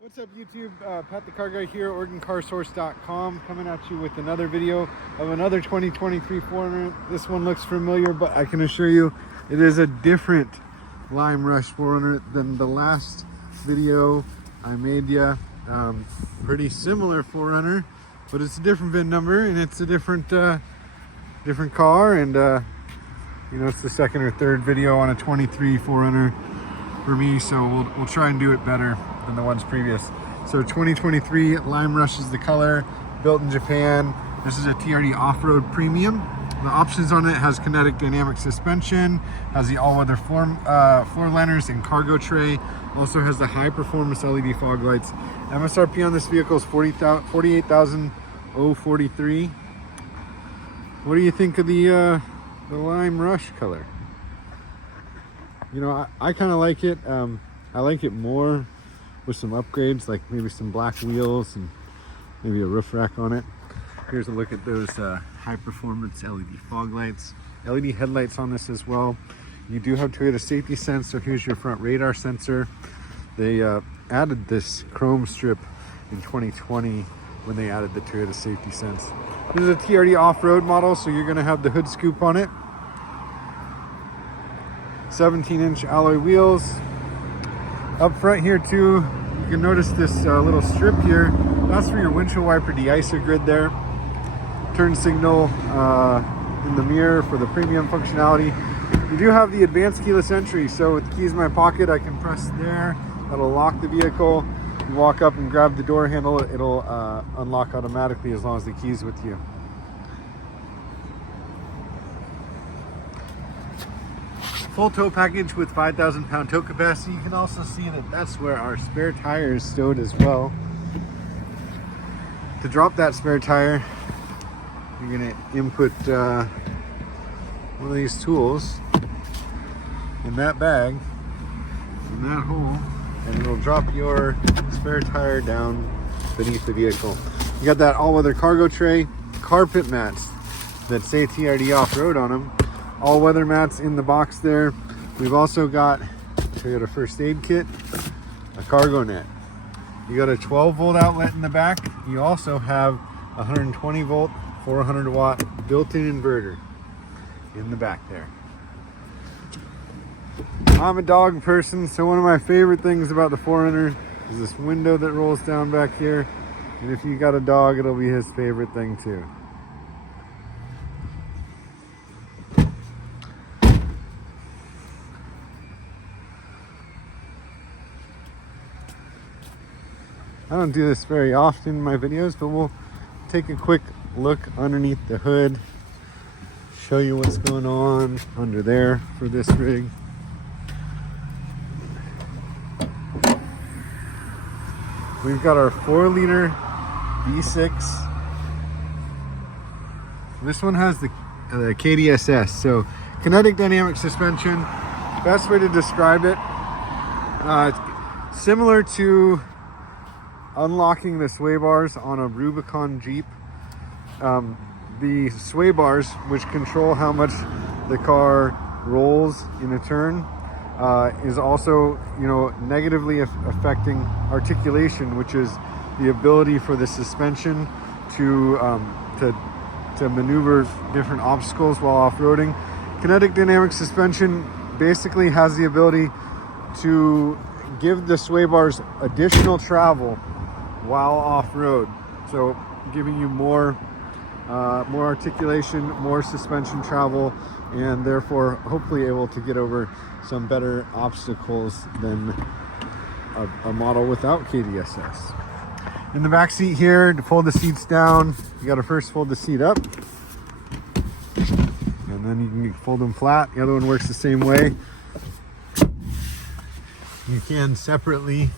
What's up YouTube, Pat the Car Guy here, OregonCarSource.com, coming at you with another video of another 2023 4runner. This one looks familiar, but I can assure you it is a different Lime Rush 4runner than the last video I made you. Pretty similar 4runner, but it's a different VIN number and it's a different different car, and you know, it's the second or third video on a 23 4runner for me, so we'll try and do it better than the ones previous. So 2023 Lime Rush is the color, built in Japan. This is a TRD off-road premium. The options on it has kinetic dynamic suspension, has the all-weather floor liners and cargo tray, also has the high-performance LED fog lights. MSRP on this vehicle is $48,043. What do you think of the Lime Rush color? You know, I kind of like it. I like it more with some upgrades, like maybe some black wheels and maybe a roof rack on it. Here's a look at those high performance LED fog lights, LED headlights on this as well. You do have Toyota safety sense, so here's your front radar sensor. They added this chrome strip in 2020 when they added the Toyota safety sense. This is a TRD off-road model, so you're going to have the hood scoop on it. 17-inch alloy wheels. Up front here too, you can notice this little strip here. That's for your windshield wiper de-icer grid there. Turn signal in the mirror for the premium functionality. You do have the advanced keyless entry, so with the keys in my pocket, I can press there. That'll lock the vehicle. You walk up and grab the door handle, it'll unlock automatically as long as the key's with you. Full tow package with 5,000 pound tow capacity. You can also see that that's where our spare tire is stowed as well. To drop that spare tire, you're going to input one of these tools in that bag, in that hole, and it'll drop your spare tire down beneath the vehicle. You got that all-weather cargo tray, carpet mats that say TRD off-road on them. All-weather mats in the box there. We've also got Toyota first aid kit, a cargo net. You got a 12-volt outlet in the back. You also have a 120-volt, 400-watt built-in inverter in the back there. I'm a dog person, so one of my favorite things about the 4runner is this window that rolls down back here. And if you got a dog, it'll be his favorite thing too. I don't do this very often in my videos, but we'll take a quick look underneath the hood, show you what's going on under there for this rig. We've got our 4-liter V6. This one has the kdss, so kinetic dynamic suspension. Best way to describe it, it's similar to unlocking the sway bars on a Rubicon Jeep. The sway bars, which control how much the car rolls in a turn, is also, you know, negatively affecting articulation, which is the ability for the suspension to maneuver different obstacles while off-roading. Kinetic dynamic suspension basically has the ability to give the sway bars additional travel while off-road, so giving you more articulation, more suspension travel, and therefore hopefully able to get over some better obstacles than a model without kdss. In the back seat here, to fold the seats down, you got to first fold the seat up, and then you can fold them flat. The other one works the same way. You can separately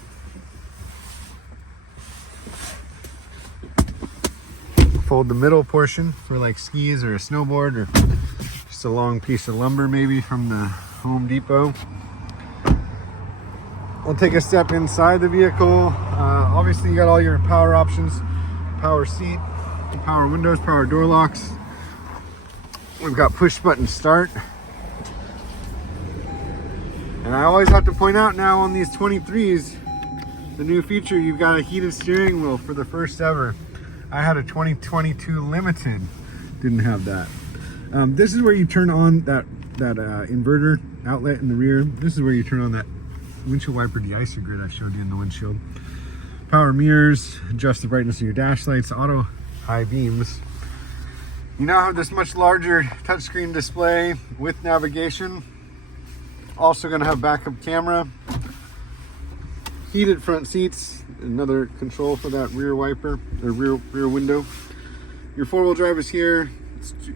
fold the middle portion for like skis or a snowboard, or just a long piece of lumber maybe from the Home Depot. We'll take a step inside the vehicle. Obviously you got all your power options: power seat, power windows, power door locks. We've got push button start. And I always have to point out now on these 23s, The new feature, you've got a heated steering wheel for the first ever. I had a 2022 Limited, didn't have that. This is where you turn on that inverter outlet in the rear. This is where you turn on that windshield wiper de-icer grid I showed you in the windshield. Power mirrors, adjust the brightness of your dash lights, auto high beams. You now have this much larger touchscreen display with navigation. Also going to have backup camera, heated front seats, another control for that rear wiper or rear window. Your 4-wheel drive is here.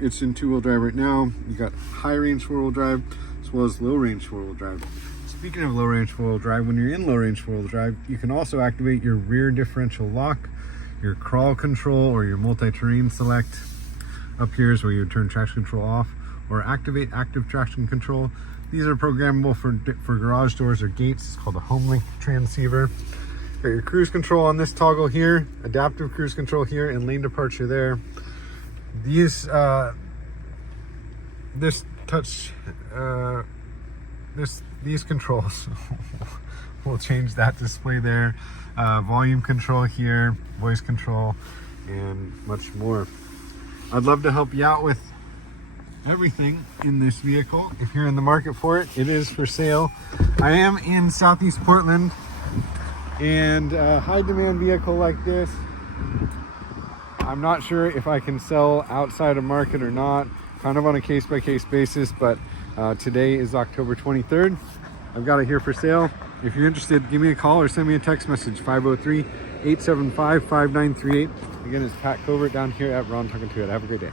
It's in 2-wheel drive right now. You got high range 4-wheel drive as well as low range 4-wheel drive. Speaking of low range 4-wheel drive, when you're in low range 4-wheel drive, you can also activate your rear differential lock, your crawl control, or your multi-terrain select. Up here is where you turn traction control off or activate active traction control. These are programmable for garage doors or gates. It's called a home link transceiver. Got your cruise control on this toggle here, adaptive cruise control here, and lane departure there. These these controls will change that display there. Volume control here, voice control, and much more. I'd love to help you out with everything in this vehicle. If you're in the market for it, it is for sale. I am in Southeast Portland, and a high demand vehicle like this, I'm not sure if I can sell outside of market or not, kind of on a case-by-case basis, but today is October 23rd. I've got it here for sale. If you're interested, give me a call or send me a text message, 503-875-5938. Again, it's Pat Covert down here at Ron Talking to It. Have a great day.